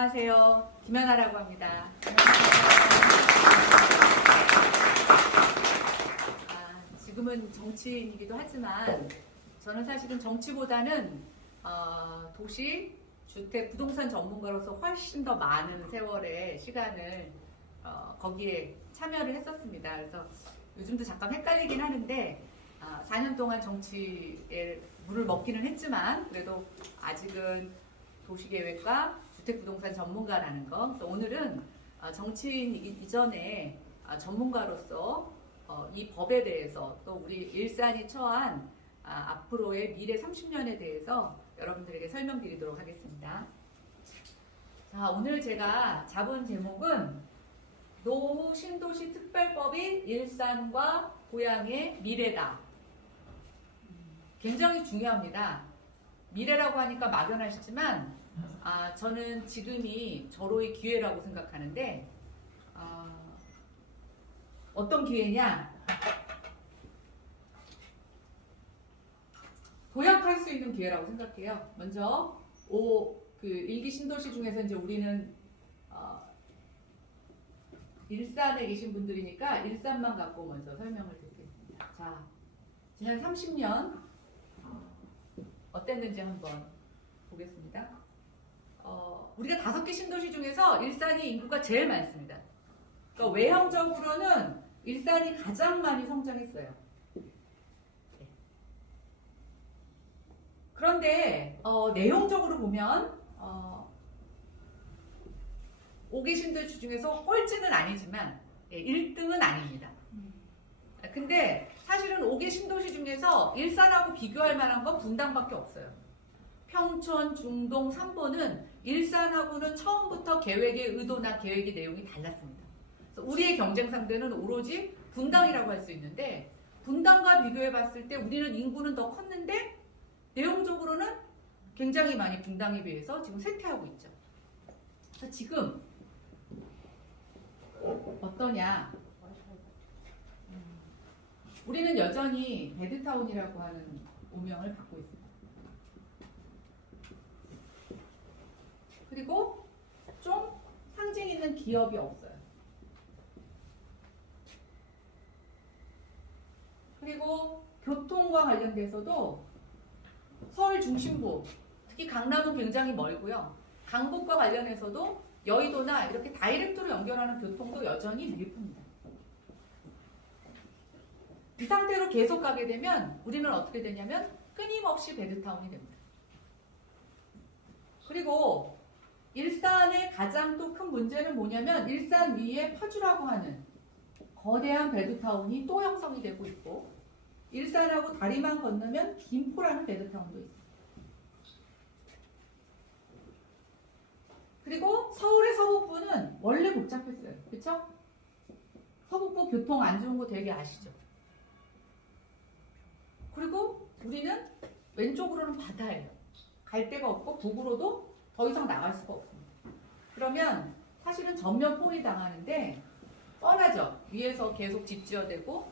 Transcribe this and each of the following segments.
안녕하세요. 김연아라고 합니다. 지금은 정치인이기도 하지만 저는 사실은 정치보다는 도시, 주택, 부동산 전문가로서 훨씬 더 많은 세월의 시간을 거기에 참여를 했었습니다. 그래서 요즘도 잠깐 헷갈리긴 하는데 4년 동안 정치에 물을 먹기는 했지만 그래도 아직은 도시계획과 주택부동산 전문가라는 거. 그래서 오늘은 정치인 이전에 전문가로서 이 법에 대해서 또 우리 일산이 처한 앞으로의 미래 30년에 대해서 여러분들에게 설명드리도록 하겠습니다. 자, 오늘 제가 잡은 제목은 노후 신도시 특별법이 일산과 고향의 미래다. 굉장히 중요합니다. 미래라고 하니까 막연하시지만 저는 지금이 절호의 기회라고 생각하는데 어떤 기회냐? 도약할 수 있는 기회라고 생각해요. 먼저 일기 신도시 중에서 이제 우리는 일산에 계신 분들이니까 일산만 갖고 먼저 설명을 드리겠습니다. 자, 지난 30년 어땠는지 한번 보겠습니다. 우리가 5개 신도시 중에서 일산이 인구가 제일 많습니다. 그러니까 외형적으로는 일산이 가장 많이 성장했어요. 그런데 내용적으로 보면 5개 신도시 중에서 꼴찌는 아니지만 1등은 아닙니다. 근데 사실은 5개 신도시 중에서 일산하고 비교할 만한 건 분당밖에 없어요. 평촌, 중동, 삼보는 일산하고는 처음부터 계획의 의도나 계획의 내용이 달랐습니다. 그래서 우리의 경쟁 상대는 오로지 분당이라고 할 수 있는데 분당과 비교해 봤을 때 우리는 인구는 더 컸는데 내용적으로는 굉장히 많이 분당에 비해서 지금 쇠퇴하고 있죠. 그래서 지금 어떠냐? 우리는 여전히 배드타운이라고 하는 오명을 갖고 있습니다. 그리고 좀 상징 있는 기업이 없어요. 그리고 교통과 관련돼서도 서울 중심부, 특히 강남은 굉장히 멀고요. 강북과 관련해서도 여의도나 이렇게 다이렉트로 연결하는 교통도 여전히 미흡합니다. 이 상태로 계속 가게 되면 우리는 어떻게 되냐면 끊임없이 배드타운이 됩니다. 그리고 일산의 가장 또 큰 문제는 뭐냐면 일산 위에 파주라고 하는 거대한 배드타운이 또 형성이 되고 있고 일산하고 다리만 건너면 김포라는 배드타운도 있어요. 그리고 서울의 서북부는 원래 복잡했어요. 그렇죠? 서북부 교통 안 좋은 거 되게 아시죠? 그리고 우리는 왼쪽으로는 바다예요. 갈 데가 없고 북으로도 더 이상 나갈 수가 없습니다. 그러면 사실은 전면 포위 당하는데 뻔하죠. 위에서 계속 집 지어대고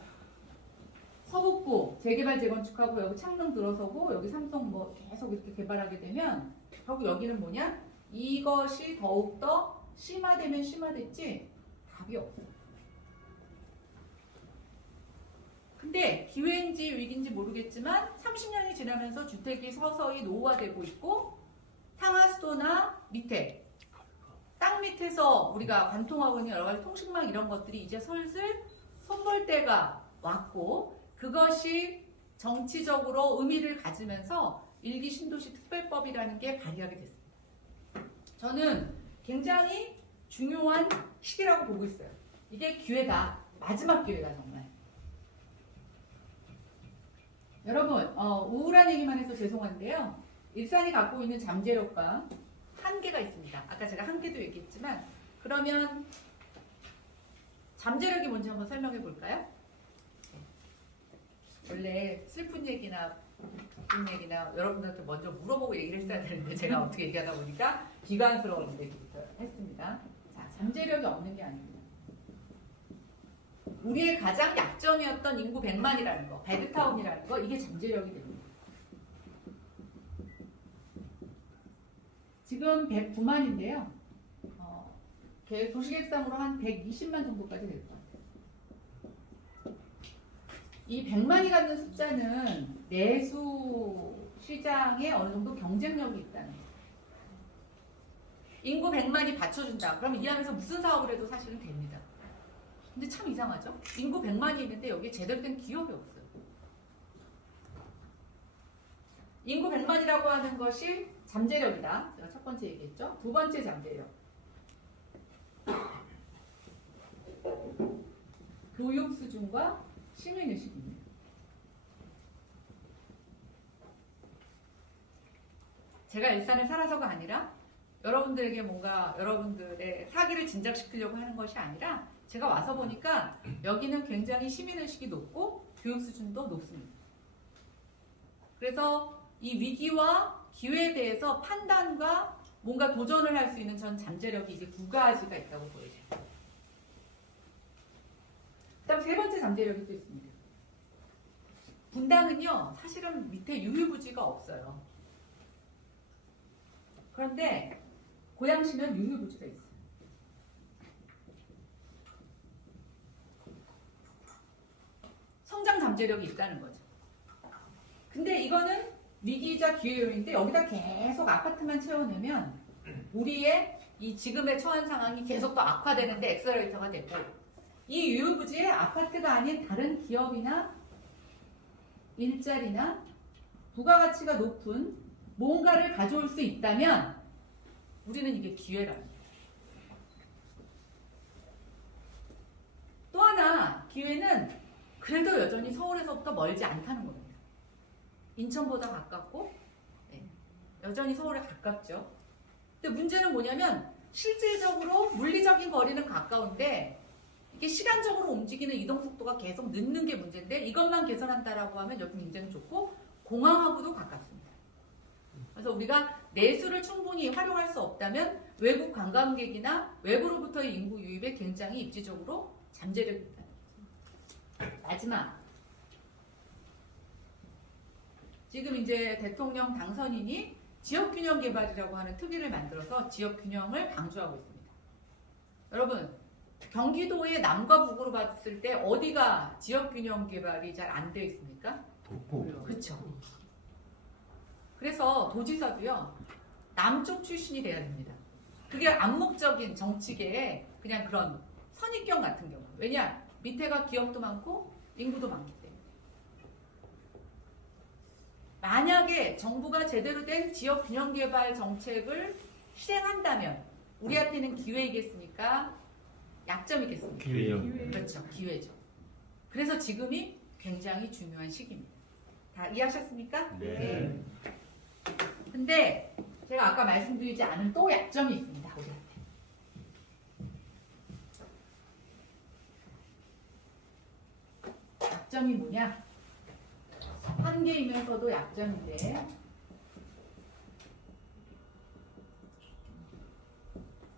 서북부 재개발 재건축하고 여기 창릉 들어서고 여기 삼성 뭐 계속 이렇게 개발하게 되면 결국 여기는 뭐냐? 이것이 더욱더 심화되면 심화됐지 답이 없어요. 근데 기회인지 위기인지 모르겠지만 30년이 지나면서 주택이 서서히 노후화되고 있고 상하수도나 밑에 땅 밑에서 우리가 관통하고 있는 여러 가지 통신망 이런 것들이 이제 슬슬 손볼 때가 왔고 그것이 정치적으로 의미를 가지면서 일기 신도시 특별법이라는 게 발의하게 됐습니다. 저는 굉장히 중요한 시기라고 보고 있어요. 이게 기회다. 마지막 기회다 정말. 여러분 우울한 얘기만 해서 죄송한데요. 일산이 갖고 있는 잠재력과 한계가 있습니다. 아까 제가 한계도 얘기했지만 그러면 잠재력이 뭔지 한번 설명해 볼까요? 원래 슬픈 얘기나 기쁜 얘기나 여러분들한테 먼저 물어보고 얘기를 했어야 되는데 제가 어떻게 얘기하다 보니까 비관스러운 얘기부터 했습니다. 자, 잠재력이 없는 게 아닙니다. 우리의 가장 약점이었던 인구 100만이라는 거, 배드타운이라는 거, 이게 잠재력이 됩니다. 지금 109만인데요. 도시계획상으로 한 120만 정도까지 될 것 같아요. 이 100만이 갖는 숫자는 내수 시장에 어느 정도 경쟁력이 있다는 거예요. 인구 100만이 받쳐준다. 그럼 이 안에서 무슨 사업을 해도 사실은 됩니다. 근데 참 이상하죠? 인구 100만이 있는데 여기에 제대로 된 기업이 없어요. 인구 100만이라고 하는 것이 잠재력이다. 제가 첫 번째 얘기했죠. 두 번째 잠재력. 교육 수준과 시민의식입니다. 제가 일산에 살아서가 아니라 여러분들에게 뭔가 여러분들의 사기를 진작시키려고 하는 것이 아니라 제가 와서 보니까 여기는 굉장히 시민의식이 높고 교육 수준도 높습니다. 그래서 이 위기와 기회에 대해서 판단과 뭔가 도전을 할 수 있는 전 잠재력이 이제 두 가지가 있다고 보여져요. 그다음 세 번째 잠재력이 또 있습니다. 분당은요, 사실은 밑에 유휴부지가 없어요. 그런데 고양시는 유휴부지가 있어요. 성장 잠재력이 있다는 거죠. 근데 이거는 위기이자 기회 요인인데 여기다 계속 아파트만 채워내면 우리의 이 지금의 처한 상황이 계속 더 악화되는데 엑셀레이터가 되고 이 유휴부지에 아파트가 아닌 다른 기업이나 일자리나 부가가치가 높은 뭔가를 가져올 수 있다면 우리는 이게 기회라는 거예요. 또 하나 기회는 그래도 여전히 서울에서부터 멀지 않다는 겁니다. 인천보다 가깝고 여전히 서울에 가깝죠. 근데 문제는 뭐냐면 실질적으로 물리적인 거리는 가까운데 이게 시간적으로 움직이는 이동 속도가 계속 늦는 게 문제인데 이것만 개선한다라고 하면 여기 굉장히 좋고 공항하고도 가깝습니다. 그래서 우리가 내수를 충분히 활용할 수 없다면 외국 관광객이나 외부로부터의 인구 유입에 굉장히 입지적으로 잠재력입니다. 마지막, 지금 이제 대통령 당선인이 지역균형 개발이라고 하는 특위를 만들어서 지역균형을 강조하고 있습니다. 여러분, 경기도의 남과 북으로 봤을 때 어디가 지역균형 개발이 잘 안 돼 있습니까? 동포. 그렇죠. 그래서 도지사도요, 남쪽 출신이 돼야 됩니다. 그게 암묵적인 정치계의 그냥 그런 선입견 같은 경우. 왜냐? 밑에가 기업도 많고 인구도 많기 때문에. 만약에 정부가 제대로 된 지역 균형 개발 정책을 실행한다면 우리한테는 기회이겠습니까? 약점이겠습니까? 기회요. 그렇죠. 기회죠. 그래서 지금이 굉장히 중요한 시기입니다. 다 이해하셨습니까? 네. 근데 제가 아까 말씀드리지 않은 또 약점이 있습니다. 우리한테. 약점이 뭐냐? 한계이면서도 약점인데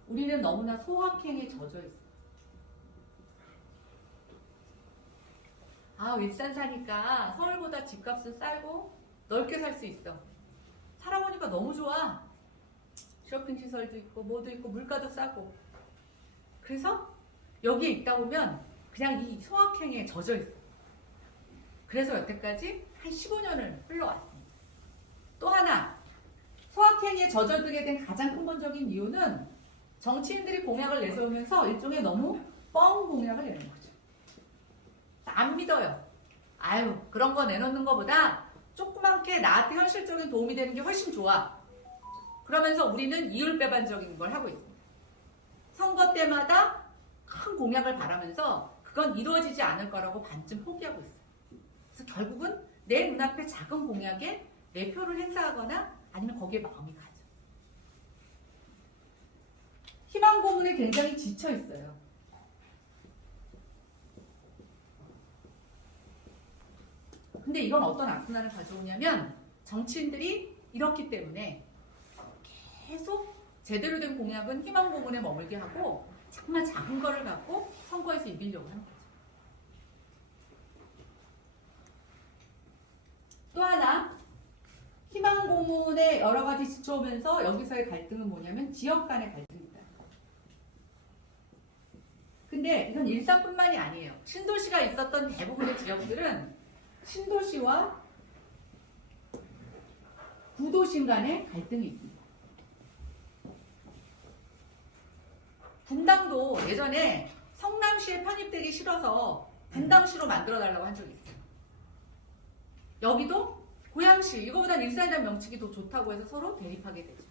우리는 너무나 소확행에 젖어 있어요. 아, 일산 사니까 서울보다 집값은 싸고 넓게 살 수 있어. 살아보니까 너무 좋아. 쇼핑 시설도 있고 뭐도 있고 물가도 싸고. 그래서 여기에 있다 보면 그냥 이 소확행에 젖어 있어. 그래서 여태까지 한 15년을 흘러왔습니다. 또 하나, 소확행에 젖어들게 된 가장 근본적인 이유는 정치인들이 공약을 내세우면서 일종의 너무 뻥 공약을 내는 거죠. 안 믿어요. 아유, 그런 거 내놓는 것보다 조그맣게 나한테 현실적인 도움이 되는 게 훨씬 좋아. 그러면서 우리는 이율배반적인 걸 하고 있습니다. 선거 때마다 큰 공약을 바라면서 그건 이루어지지 않을 거라고 반쯤 포기하고 있어요. 그래서 결국은 내 눈앞에 작은 공약에 내 표를 행사하거나 아니면 거기에 마음이 가죠. 희망 고문에 굉장히 지쳐 있어요. 근데 이건 어떤 악순환을 가져오냐면 정치인들이 이렇기 때문에 계속 제대로 된 공약은 희망 고문에 머물게 하고 정말 작은 거를 갖고 선거에서 이기려고 하는 거죠. 또 하나, 희망 고문에 여러 가지 지쳐오면서 여기서의 갈등은 뭐냐면 지역 간의 갈등입니다. 게 이건 일산뿐만이 아니에요. 신도시가 있었던 대부분의 지역들은 신도시와 구도심 간의 갈등이 있습니다. 분당도 예전에 성남시에 편입되기 싫어서 분당시로 만들어달라고 한 적이 있어요. 여기도 고양시, 이거보단 일산이라는 명칭이 더 좋다고 해서 서로 대립하게 되죠.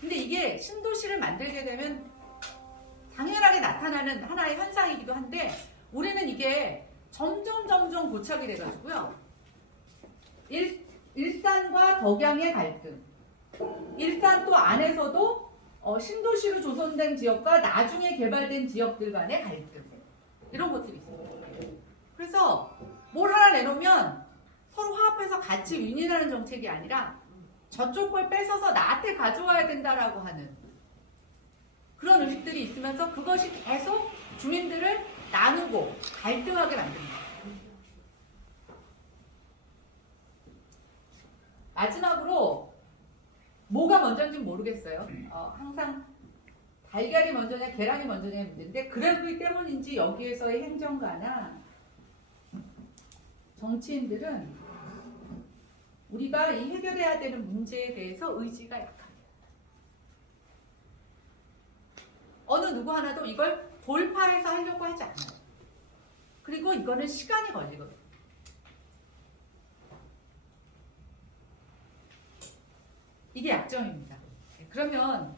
근데 이게 신도시를 만들게 되면 당연하게 나타나는 하나의 현상이기도 한데 우리는 이게 점점 고착이 돼가지고요. 일산과 덕양의 갈등, 일산 또 안에서도 신도시로 조성된 지역과 나중에 개발된 지역들 간의 갈등, 이런 것들이 있어요. 그래서 뭘 하나 내놓으면 서로 화합해서 같이 윈윈하는 정책이 아니라 저쪽 걸 뺏어서 나한테 가져와야 된다라고 하는 그런 의식들이 있으면서 그것이 계속 주민들을 나누고 갈등하게 만듭니다. 마지막으로 뭐가 먼저인지 모르겠어요. 항상 달걀이 먼저냐 계란이 먼저냐의 문제인데 그러기 때문인지 여기에서의 행정가나 정치인들은 우리가 이 해결해야 되는 문제에 대해서 의지가 약합니다. 어느 누구 하나도 이걸 돌파해서 하려고 하지 않아요. 그리고 이거는 시간이 걸리거든요. 이게 약점입니다. 그러면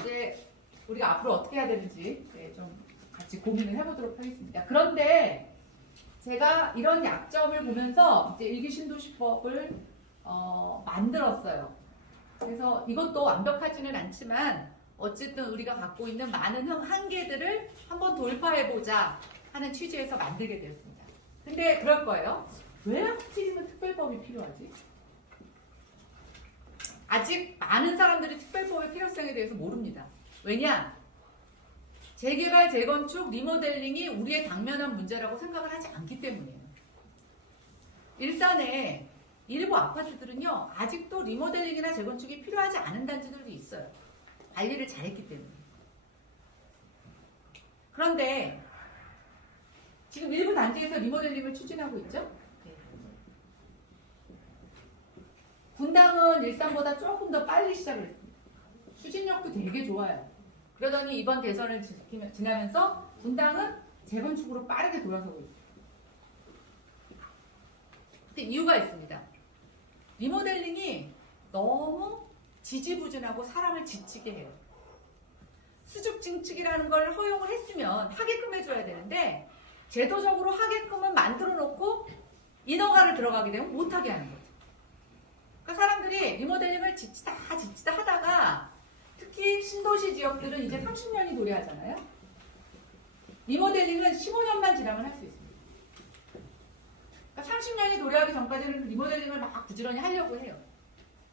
이제 우리가 앞으로 어떻게 해야 되는지 좀 같이 고민을 해보도록 하겠습니다. 그런데 제가 이런 약점을 보면서 이제 일기신도시법을 만들었어요. 그래서 이것도 완벽하지는 않지만 어쨌든 우리가 갖고 있는 많은 한계들을 한번 돌파해보자 하는 취지에서 만들게 되었습니다. 근데 그럴 거예요. 왜 하필이면 특별법이 필요하지? 아직 많은 사람들이 특별법의 필요성에 대해서 모릅니다. 왜냐? 재개발, 재건축, 리모델링이 우리의 당면한 문제라고 생각을 하지 않기 때문이에요. 일산에 일부 아파트들은요, 아직도 리모델링이나 재건축이 필요하지 않은 단지들도 있어요. 관리를 잘했기 때문에. 그런데 지금 일부 단지에서 리모델링을 추진하고 있죠? 분당은 일산보다 조금 더 빨리 시작을 했습니다. 추진력도 되게 좋아요. 그러더니 이번 대선을 지나면서 분당은 재건축으로 빠르게 돌아서고 있어요. 근데 이유가 있습니다. 리모델링이 너무 지지부진하고 사람을 지치게 해요. 수줍증축이라는 걸 허용을 했으면 하게끔 해줘야 되는데 제도적으로 하게끔은 만들어 놓고 인허가를 들어가게 되면 못하게 하는 거죠. 그러니까 사람들이 리모델링을 지치다 하다가 특히 신도시 지역들은 이제 30년이 도래하잖아요. 리모델링은 15년만 지나면 할 수 있습니다. 그러니까 30년이 도래하기 전까지는 리모델링을 막 부지런히 하려고 해요.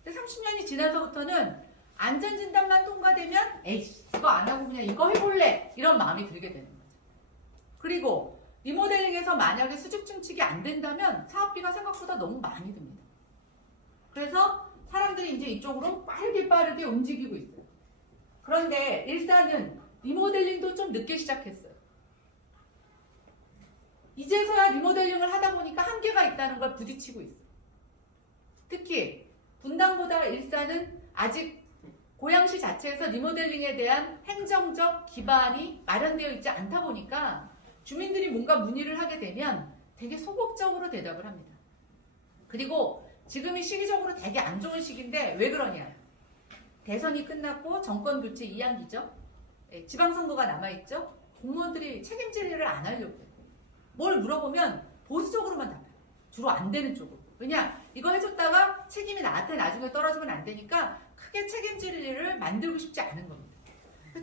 근데 30년이 지나서부터는 안전진단만 통과되면 에이씨 이거 안 하고 그냥 이거 해볼래 이런 마음이 들게 되는 거죠. 그리고 리모델링에서 만약에 수직 증축이 안 된다면 사업비가 생각보다 너무 많이 듭니다. 그래서 사람들이 이제 이쪽으로 빠르게 움직이고 있어요. 그런데 일산은 리모델링도 좀 늦게 시작했어요. 이제서야 리모델링을 하다 보니까 한계가 있다는 걸 부딪히고 있어요. 특히 분당보다 일산은 아직 고양시 자체에서 리모델링에 대한 행정적 기반이 마련되어 있지 않다 보니까 주민들이 뭔가 문의를 하게 되면 되게 소극적으로 대답을 합니다. 그리고 지금이 시기적으로 되게 안 좋은 시기인데 왜 그러냐? 대선이 끝났고 정권 교체 2학기죠. 지방선거가 남아있죠. 공무원들이 책임질 일을 안 하려고 해요. 뭘 물어보면 보수적으로만 답해요. 주로 안 되는 쪽으로. 왜냐? 이거 해줬다가 책임이 나한테 나중에 떨어지면 안 되니까 크게 책임질 일을 만들고 싶지 않은 겁니다.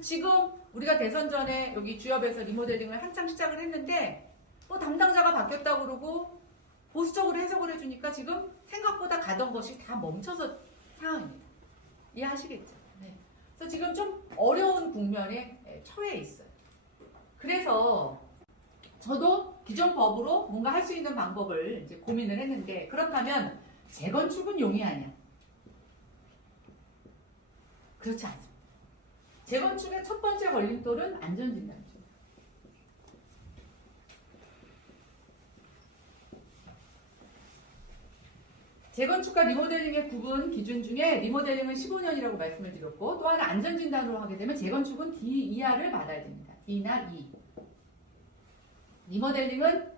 지금 우리가 대선 전에 여기 주협에서 리모델링을 한창 시작을 했는데 뭐 담당자가 바뀌었다고 그러고 보수적으로 해석을 해주니까 지금 생각보다 가던 것이 다 멈춰서 상황입니다. 이해하시겠죠? 네. 그래서 지금 좀 어려운 국면에 처해 있어요. 그래서 저도 기존 법으로 뭔가 할 수 있는 방법을 이제 고민을 했는데 그렇다면 재건축은 용이하냐? 그렇지 않습니다. 재건축의 첫 번째 걸림돌은 안전진단이죠. 재건축과 리모델링의 구분 기준 중에 리모델링은 15년이라고 말씀을 드렸고, 또 하나 안전진단으로 하게 되면 재건축은 D 이하를 받아야 됩니다. D나 E. 리모델링은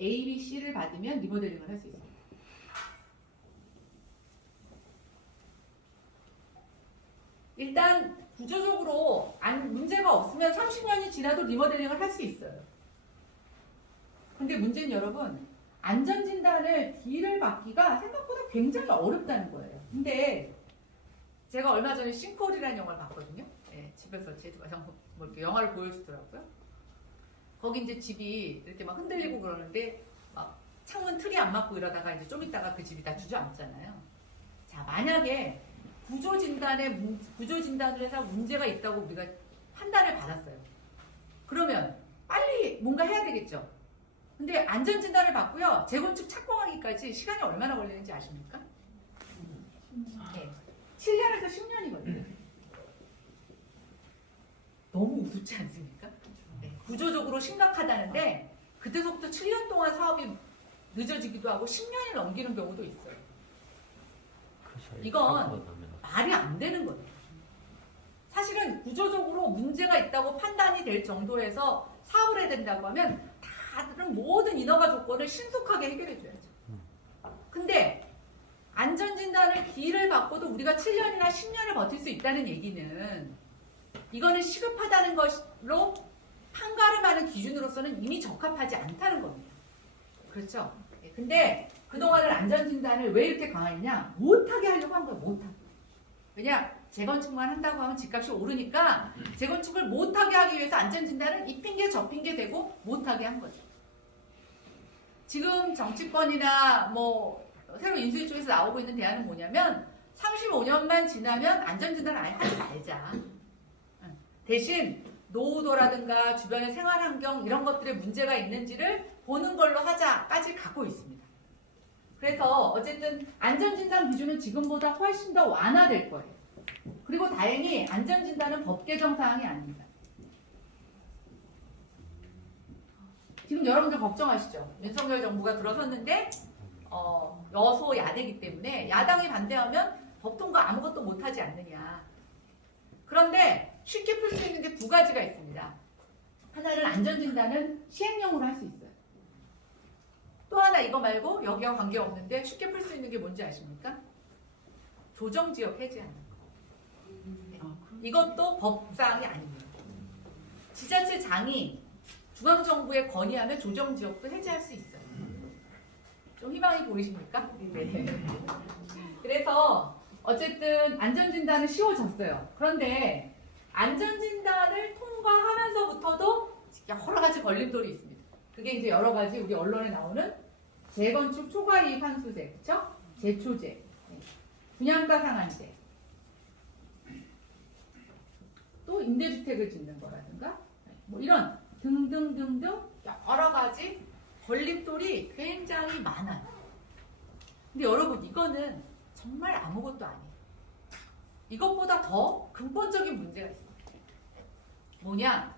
A, B, C를 받으면 리모델링을 할 수 있습니다. 일단 구조적으로 문제가 없으면 30년이 지나도 리모델링을 할 수 있어요. 근데 문제는 여러분, 안전진단을 D를 받기가 생각보다 굉장히 어렵다는 거예요. 근데 제가 얼마 전에 싱크홀이라는 영화를 봤거든요. 네, 집에서 제 뭐 이렇게 영화를 보여주더라고요. 거기 이제 집이 이렇게 막 흔들리고 그러는데 막 창문 틀이 안 맞고 이러다가 이제 좀 있다가 그 집이 다 주저앉잖아요. 자, 만약에 구조진단을 해서 문제가 있다고 우리가 판단을 받았어요. 그러면 빨리 뭔가 해야 되겠죠. 근데 안전진단을 받고요. 재건축 착공하기까지 시간이 얼마나 걸리는지 아십니까? 네. 7년에서 10년이거든요. 너무 우습지 않습니까? 네. 구조적으로 심각하다는데 그때서부터 7년 동안 사업이 늦어지기도 하고 10년이 넘기는 경우도 있어요. 이건 말이 안 되는 거예요. 사실은 구조적으로 문제가 있다고 판단이 될 정도에서 사업을 해야 된다고 하면 다른 모든 인허가 조건을 신속하게 해결해 줘야죠. 근데 안전진단을 D를 받고도 우리가 7년이나 10년을 버틸 수 있다는 얘기는 이거는 시급하다는 것으로 판가름하는 기준으로서는 이미 적합하지 않다는 겁니다. 그렇죠? 근데 그동안은 안전진단을 왜 이렇게 강화했냐? 못하게 하려고 한 거예요. 못하게. 왜냐? 재건축만 한다고 하면 집값이 오르니까 재건축을 못하게 하기 위해서 안전진단을 이 핑계 저 핑계 대고 못하게 한 거죠. 지금 정치권이나 뭐 새로 인수위 쪽에서 나오고 있는 대안은 뭐냐면 35년만 지나면 안전진단을 아예 하지 말자. 대신 노후도라든가 주변의 생활환경 이런 것들에 문제가 있는지를 보는 걸로 하자까지 갖고 있습니다. 그래서 어쨌든 안전진단 기준은 지금보다 훨씬 더 완화될 거예요. 그리고 다행히 안전진단은 법 개정 사항이 아닙니다. 지금 여러분들 걱정하시죠? 윤석열 정부가 들어섰는데 여소야대이기 때문에 야당이 반대하면 법 통과 아무것도 못하지 않느냐. 그런데 쉽게 풀 수 있는 게 두 가지가 있습니다. 하나는 안전진단은 시행령으로 할 수 있어요. 또 하나 이거 말고 여기와 관계없는데 쉽게 풀 수 있는 게 뭔지 아십니까? 조정지역 해제하는 거. 네. 이것도 법사항이 아닙니다. 지자체장이 중앙정부에 건의하면 조정지역도 해제할 수 있어요. 좀 희망이 보이십니까? 네. 그래서 어쨌든 안전진단은 쉬워졌어요. 그런데 안전진단을 통과하면서부터도 여러 가지 걸림돌이 있습니다. 그게 이제 여러 가지 우리 언론에 나오는 재건축 초과이익 환수제, 그렇죠? 제초제, 분양가 상한제, 또 임대주택을 짓는 거라든가 뭐 이런 등등등등 여러 가지 걸림돌이 굉장히 많아요. 근데 여러분 이거는 정말 아무것도 아니에요. 이것보다 더 근본적인 문제가 있습니다. 뭐냐?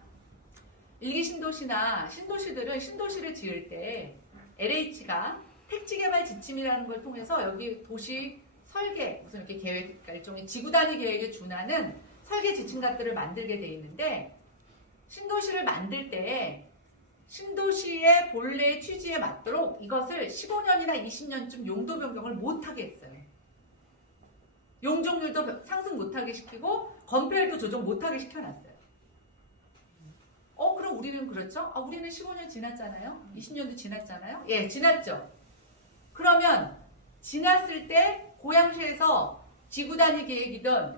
일기 신도시나 신도시들은 신도시를 지을 때 LH가 택지개발 지침이라는 걸 통해서 여기 도시 설계 무슨 이렇게 계획, 일종의 지구 단위 계획에 준하는 설계 지침 같들을 만들게 돼 있는데 신도시를 만들 때 신도시의 본래의 취지에 맞도록 이것을 15년이나 20년쯤 용도 변경을 못하게 했어요. 용적률도 상승 못하게 시키고 건폐율도 조정 못하게 시켜놨어요. 그럼 우리는 그렇죠? 우리는 15년 지났잖아요? 20년도 지났잖아요? 예, 지났죠. 그러면 지났을 때 고양시에서 지구단위 계획이든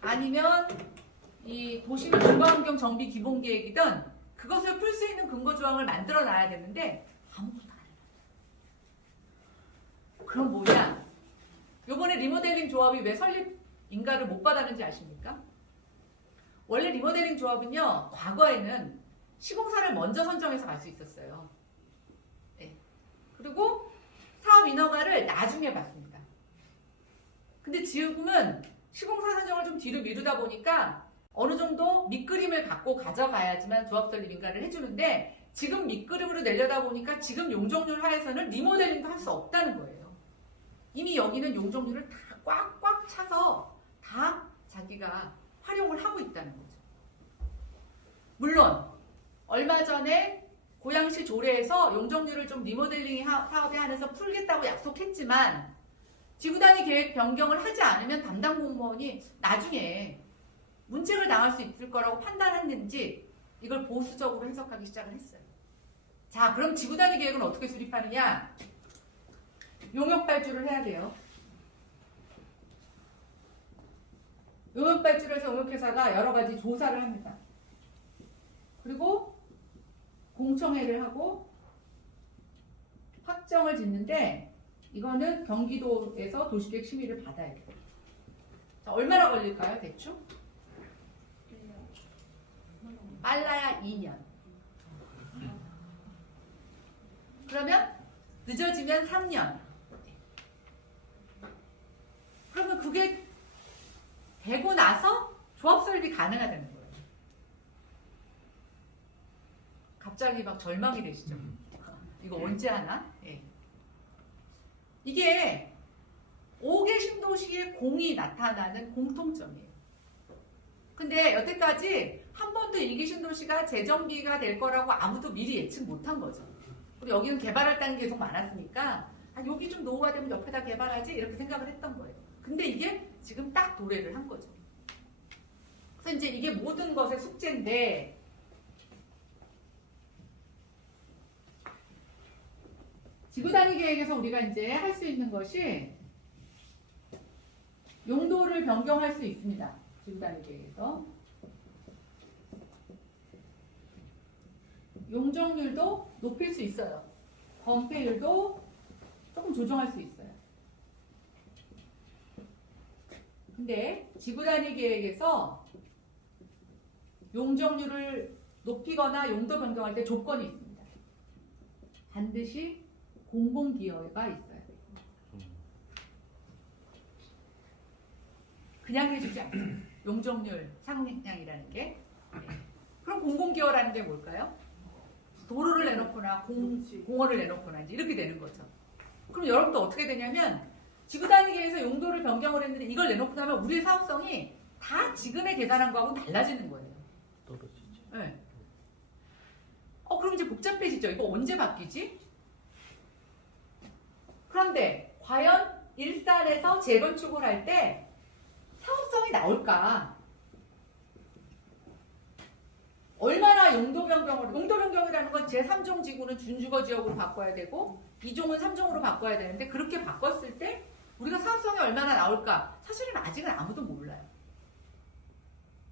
아니면 이 도시 공간환경 정비 기본 계획이든 그것을 풀 수 있는 근거 조항을 만들어 놔야 되는데 아무것도 안 해요. 그럼 뭐냐? 요번에 리모델링 조합이 왜 설립 인가를 못 받았는지 아십니까? 원래 리모델링 조합은요, 과거에는 시공사를 먼저 선정해서 갈 수 있었어요. 네. 그리고 사업 인허가를 나중에 받습니다. 근데 지금은 시공사 선정을 좀 뒤로 미루다 보니까 어느 정도 밑그림을 갖고 가져가야지만 조합 설립 인가를 해주는데 지금 밑그림으로 내려다 보니까 지금 용적률 하에서는 리모델링도 할 수 없다는 거예요. 이미 여기는 용적률을 다 꽉꽉 차서 다 자기가 활용을 하고 있다는 거죠. 물론 얼마 전에 고양시 조례에서 용적률을 좀 리모델링 사업에 한해서 풀겠다고 약속했지만 지구단위 계획 변경을 하지 않으면 담당 공무원이 나중에 문책을 당할 수 있을 거라고 판단했는지 이걸 보수적으로 해석하기 시작을 했어요. 자, 그럼 지구단위 계획은 어떻게 수립하느냐? 용역 발주를 해야 돼요. 용역 발주를 해서 용역회사가 여러 가지 조사를 합니다. 그리고 공청회를 하고 확정을 짓는데 이거는 경기도에서 도시계획 심의를 받아야 돼요. 자, 얼마나 걸릴까요, 대충? 빨라야 2년. 그러면 늦어지면 3년. 그러면 그게 되고 나서 조합 설립이 가능하다는 거예요. 갑자기 막 절망이 되시죠? 이거 언제 하나? 예. 이게 5개 신도시의 공이 나타나는 공통점이에요. 근데 여태까지 한 번도 1기 신도시가 재정비가 될 거라고 아무도 미리 예측 못한 거죠. 그리고 여기는 개발할 땅이 계속 많았으니까 여기 좀 노후가 되면 옆에다 개발하지 이렇게 생각을 했던 거예요. 근데 이게 지금 딱 도래를 한 거죠. 그래서 이제 이게 모든 것의 숙제인데 지구단위 계획에서 우리가 이제 할 수 있는 것이 용도를 변경할 수 있습니다. 지구단위 계획에서 용적률도 높일 수 있어요. 건폐율도 조금 조정할 수 있어요. 근데 지구단위 계획에서 용적률을 높이거나 용도 변경할 때 조건이 있습니다. 반드시 공공기여가 있어야 돼요. 그냥 해주지 않아요. 용적률 상향이라는 게. 그럼 공공기여라는 게 뭘까요? 도로를 내놓거나 공원을 내놓거나 이제 이렇게 되는 거죠. 그럼 여러분도 어떻게 되냐면 지구단위 계획에서 용도를 변경을 했는데 이걸 내놓고 나면 우리의 사업성이 다 지금의 계산한 거하고는 달라지는 거예요. 떨어지지. 네. 그럼 이제 복잡해지죠. 이거 언제 바뀌지? 그런데 과연 일산에서 재건축을 할 때 사업성이 나올까? 얼마나 용도 변경이라는 건 제3종 지구는 준주거 지역으로 바꿔야 되고 2종은 3종으로 바꿔야 되는데 그렇게 바꿨을 때 우리가 사업성이 얼마나 나올까? 사실은 아직은 아무도 몰라요.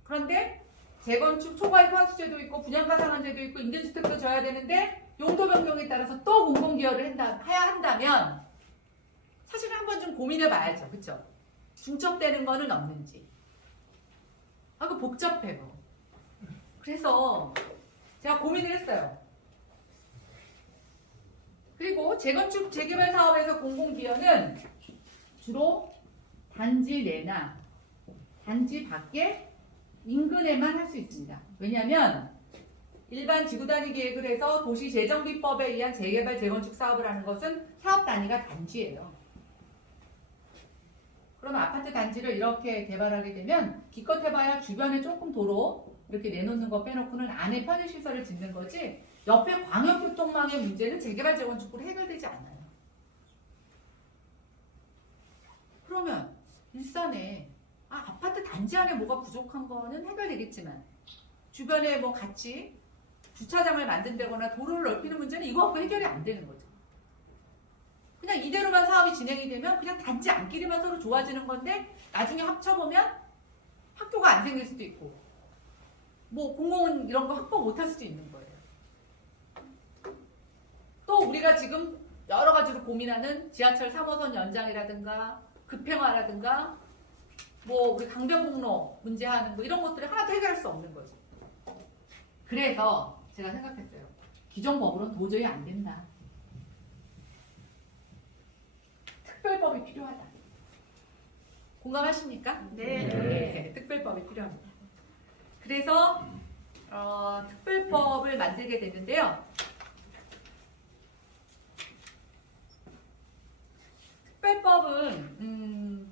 그런데 재건축 초과이익 환수제도 있고 분양가 상한제도 있고 임대주택도 져야 되는데 용도 변경에 따라서 또 공공기여를 해야 한다면 사실은 한번 좀 고민해 봐야죠. 그쵸? 중첩되는 거는 없는지. 그 복잡해요. 그래서 제가 고민을 했어요. 그리고 재건축 재개발 사업에서 공공기여는 주로 단지 내나 단지 밖에 인근에만 할 수 있습니다. 왜냐하면 일반 지구단위 계획을 해서 도시재정비법에 의한 재개발 재건축 사업을 하는 것은 사업 단위가 단지예요. 그럼 아파트 단지를 이렇게 개발하게 되면 기껏 해봐야 주변에 조금 도로 이렇게 내놓는 거 빼놓고는 안에 편의시설을 짓는 거지 옆에 광역교통망의 문제는 재개발 재건축으로 해결되지 않아요. 그러면 일산에 아파트 단지 안에 뭐가 부족한 거는 해결되겠지만 주변에 뭐 같이 주차장을 만든다거나 도로를 넓히는 문제는 이거 갖고 해결이 안 되는 거죠. 그냥 이대로만 사업이 진행이 되면 그냥 단지 안끼리만 서로 좋아지는 건데 나중에 합쳐보면 학교가 안 생길 수도 있고 뭐 공공은 이런 거 확보 못할 수도 있는 거예요. 또 우리가 지금 여러 가지로 고민하는 지하철 3호선 연장이라든가 급행화라든가 뭐 우리 강변북로 문제하는 거 이런 것들이 하나도 해결할 수 없는 거죠. 그래서 제가 생각했어요. 기존 법으로는 도저히 안 된다. 특별법이 필요하다. 공감하십니까? 네. 특별법이 필요합니다. 그래서 특별법을 만들게 됐는데요. 특별법은 법은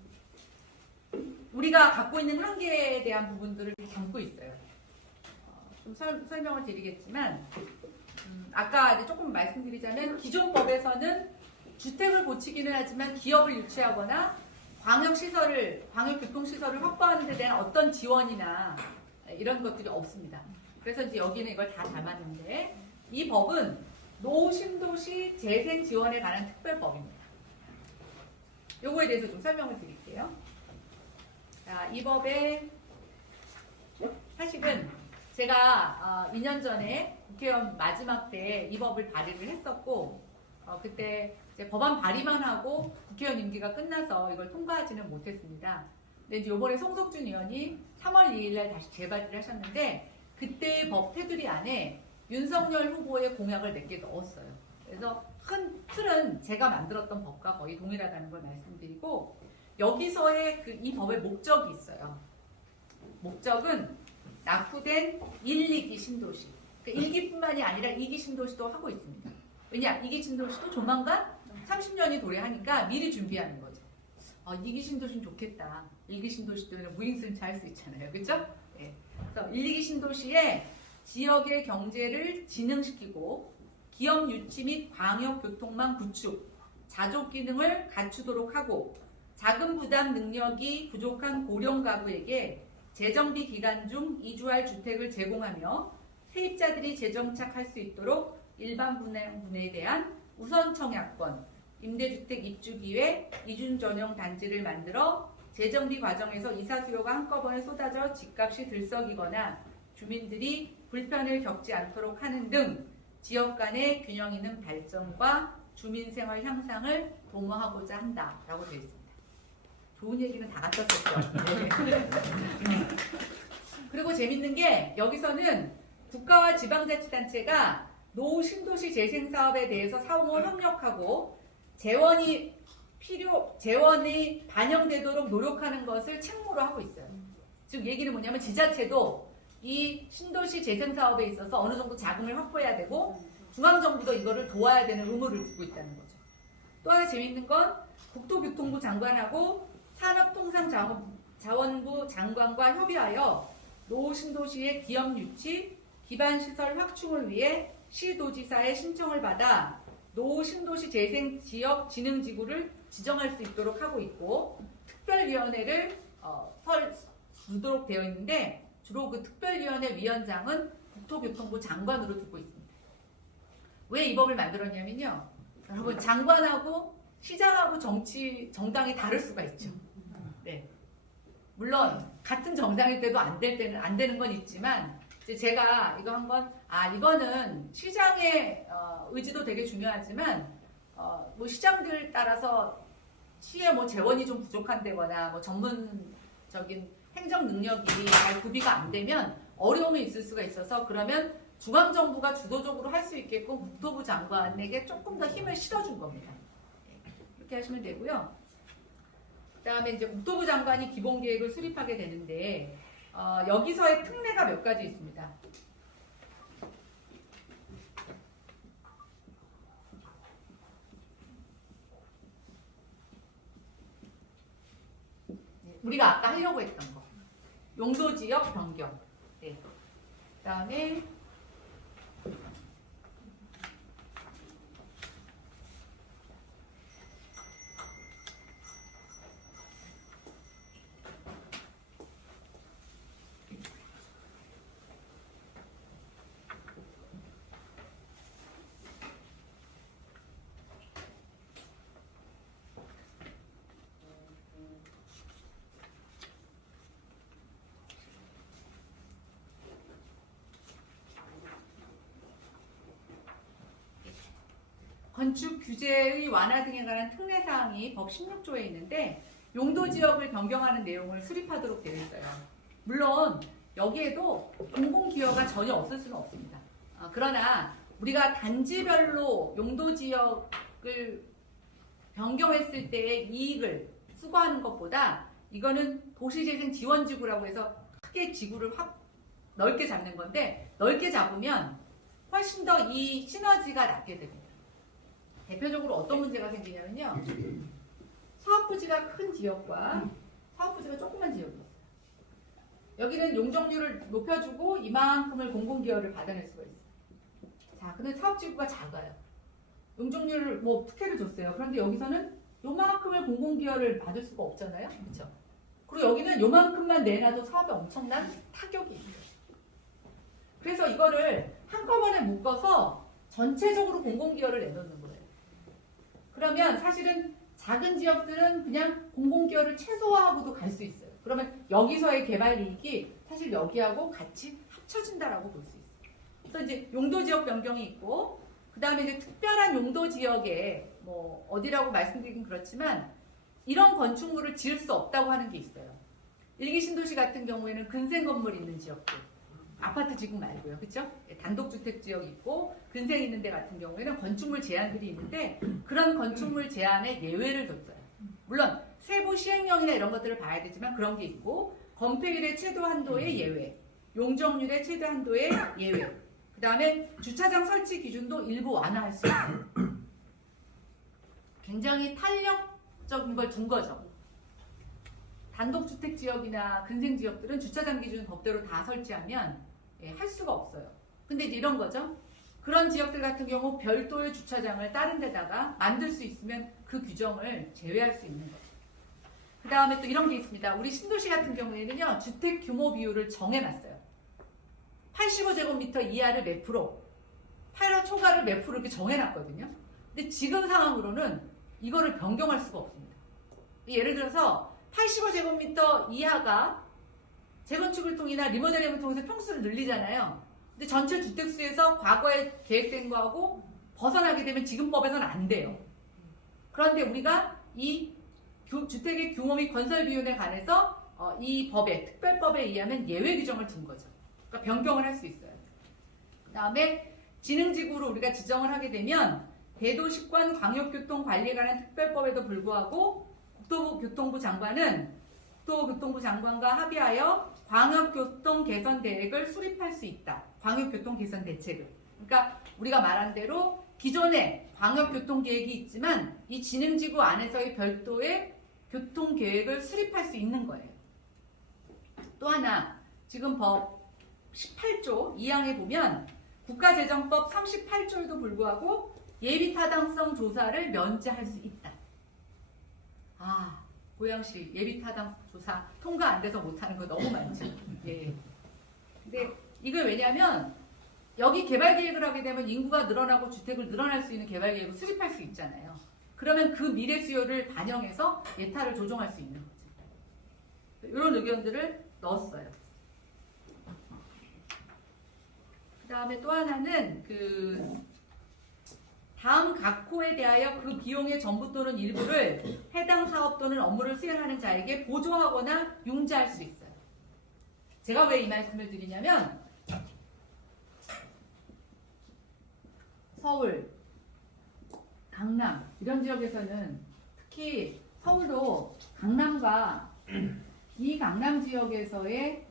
우리가 갖고 있는 한계에 대한 부분들을 담고 있어요. 좀 설명을 드리겠지만 아까 이제 조금 말씀드리자면 기존 법에서는 주택을 고치기는 하지만 기업을 유치하거나 광역교통시설을 확보하는 데 대한 어떤 지원이나 이런 것들이 없습니다. 그래서 이제 여기는 이걸 다 담았는데 이 법은 노신도시 재생 지원에 관한 특별법입니다. 요거에 대해서 좀 설명을 드릴게요. 자, 이 법에 사실은 제가 2년 전에 국회의원 마지막 때 이 법을 발의를 했었고 그때 이제 법안 발의만 하고 국회의원 임기가 끝나서 이걸 통과하지는 못했습니다. 근데 이제 이번에 송석준 의원이 3월 2일날 다시 재발의를 하셨는데 그때의 법 테두리 안에 윤석열 후보의 공약을 몇 개 넣었어요. 그래서 큰 틀은 제가 만들었던 법과 거의 동일하다는 걸 말씀드리고 여기서의 이 법의 목적이 있어요. 목적은 낙후된 1, 2기 신도시. 그러니까 1기뿐만이 아니라 2기 신도시도 하고 있습니다. 왜냐? 2기 신도시도 조만간 30년이 도래하니까 미리 준비하는 거죠. 2기 신도시는 좋겠다. 1기 신도시 때문에 무임승차 할 수 있잖아요. 그렇죠? 네. 그래서 1, 2기 신도시에 지역의 경제를 진흥시키고 기업 유치 및 광역교통망 구축, 자족 기능을 갖추도록 하고 자금 부담 능력이 부족한 고령 가구에게 재정비 기간 중 이주할 주택을 제공하며 세입자들이 재정착할 수 있도록 일반 분양분에 대한 우선 청약권, 임대주택 입주기회, 이준 전용 단지를 만들어 재정비 과정에서 이사 수요가 한꺼번에 쏟아져 집값이 들썩이거나 주민들이 불편을 겪지 않도록 하는 등 지역 간의 균형 있는 발전과 주민 생활 향상을 도모하고자 한다라고 되어 있습니다. 좋은 얘기는 다 갖다 썼죠. 네. 그리고 재밌는 게 여기서는 국가와 지방자치단체가 노신도시 재생사업에 대해서 상호 협력하고 재원이 반영되도록 노력하는 것을 책무로 하고 있어요. 즉 얘기는 뭐냐면 지자체도 이 신도시 재생사업에 있어서 어느 정도 자금을 확보해야 되고 중앙정부도 이거를 도와야 되는 의무를 두고 있다는 거죠. 또 하나 재미있는 건 국토교통부 장관하고 산업통상자원부 장관과 협의하여 노신도시의 기업 유치, 기반시설 확충을 위해 시도지사의 신청을 받아 노신도시 재생 지역 진흥지구를 지정할 수 있도록 하고 있고 특별위원회를 두도록 되어 있는데 주로 그 특별위원회 위원장은 국토교통부 장관으로 두고 있습니다. 왜 이 법을 만들었냐면요. 여러분 장관하고 시장하고 정당이 다를 수가 있죠. 네. 물론 같은 정당일 때도 안 되는 건 있지만 제가 이거 한 건 이거는 시장의 의지도 되게 중요하지만 뭐 시장들 따라서 시에 뭐 재원이 좀 부족한데거나 뭐 전문적인 행정 능력이 잘 구비가 안 되면 어려움이 있을 수가 있어서 그러면 중앙정부가 주도적으로 할 수 있게끔 국토부 장관에게 조금 더 힘을 실어준 겁니다. 이렇게 하시면 되고요. 그다음에 이제 국토부 장관이 기본계획을 수립하게 되는데 여기서의 특례가 몇 가지 있습니다. 우리가 아까 하려고 했던 거. 용도지역 변경. 네. 그다음에 건축 규제의 완화 등에 관한 특례사항이 법 16조에 있는데 용도지역을 변경하는 내용을 수립하도록 되어 있어요. 물론 여기에도 공공기여가 전혀 없을 수는 없습니다. 그러나 우리가 단지별로 용도지역을 변경했을 때의 이익을 수거하는 것보다 이거는 도시재생 지원지구라고 해서 크게 지구를 확 넓게 잡는 건데 넓게 잡으면 훨씬 더 이 시너지가 낮게 됩니다. 대표적으로 어떤 문제가 생기냐면요. 사업부지가 큰 지역과 사업부지가 조그만 지역이 있어요. 여기는 용적률을 높여주고 이만큼을 공공기여를 받아낼 수가 있어요. 자, 근데 사업지구가 작아요. 용적률을 뭐 특혜를 줬어요. 그런데 여기서는 요만큼을 공공기여를 받을 수가 없잖아요. 그렇죠? 그리고 여기는 요만큼만 내놔도 사업에 엄청난 타격이 있어요. 그래서 이거를 한꺼번에 묶어서 전체적으로 공공기여를 내놓는 거예요. 그러면 사실은 작은 지역들은 그냥 공공기여를 최소화하고도 갈 수 있어요. 그러면 여기서의 개발 이익이 사실 여기하고 같이 합쳐진다라고 볼 수 있어요. 그래서 이제 용도 지역 변경이 있고, 그 다음에 이제 특별한 용도 지역에 뭐 어디라고 말씀드리긴 그렇지만 이런 건축물을 지을 수 없다고 하는 게 있어요. 일기 신도시 같은 경우에는 근생 건물 있는 지역들, 아파트 지구 말고요, 그렇죠? 단독주택 지역 있고 근생 있는 데 같은 경우에는 건축물 제한들이 있는데 그런 건축물 제한에 예외를 뒀어요. 물론 세부 시행령이나 이런 것들을 봐야 되지만 그런 게 있고, 건폐율의 최도 한도의 예외, 용적률의 최대 한도의 예외, 그 다음에 주차장 설치 기준도 일부 완화할 수 있어요. 굉장히 탄력적인 걸 둔 거죠. 단독주택 지역이나 근생 지역들은 주차장 기준 법대로 다 설치하면 할 수가 없어요. 근데 이제 이런 거죠. 그런 지역들 같은 경우 별도의 주차장을 다른 데다가 만들 수 있으면 그 규정을 제외할 수 있는 거죠. 그 다음에 또 이런 게 있습니다. 우리 신도시 같은 경우에는요, 주택 규모 비율을 정해놨어요. 85제곱미터 이하를 몇 프로, 8호 초과를 몇 프로 이렇게 정해놨거든요. 근데 지금 상황으로는 이거를 변경할 수가 없습니다. 예를 들어서 85제곱미터 이하가 재건축을 통이나 리모델링을 통해서 평수를 늘리잖아요. 근데 전체 주택수에서 과거에 계획된 거하고 벗어나게 되면 지금 법에서는 안 돼요. 그런데 우리가 이 주택의 규모 및 건설 비용에 관해서 이 법에, 특별법에 의하면 예외 규정을 둔 거죠. 그러니까 변경을 할 수 있어요. 그 다음에 지능지구로 우리가 지정을 하게 되면 대도시권 광역교통관리에 관한 특별법에도 불구하고 국토교통부 장관은 국토교통부 장관과 합의하여 광역교통 개선 대책을 수립할 수 있다. 광역교통 개선 대책을. 그러니까 우리가 말한 대로 기존에 광역교통 계획이 있지만 이 지능지구 안에서의 별도의 교통 계획을 수립할 수 있는 거예요. 또 하나, 지금 법 18조 2항에 보면 국가재정법 38조에도 불구하고 예비타당성 조사를 면제할 수 있다. 고양시 예비타당 조사 통과 안 돼서 못하는 거 너무 많죠. 예. 근데 이게 왜냐면 여기 개발 계획을 하게 되면 인구가 늘어나고 주택을 늘어날 수 있는 개발 계획을 수립할 수 있잖아요. 그러면 그 미래 수요를 반영해서 예타를 조정할 수 있는 거죠. 이런 의견들을 넣었어요. 그 다음에 또 하나는 다음 각 호에 대하여 그 비용의 전부 또는 일부를 해당 사업 또는 업무를 수행하는 자에게 보조하거나 융자할 수 있어요. 제가 왜 이 말씀을 드리냐면 서울, 강남 이런 지역에서는 특히 서울도 강남과 이 강남 지역에서의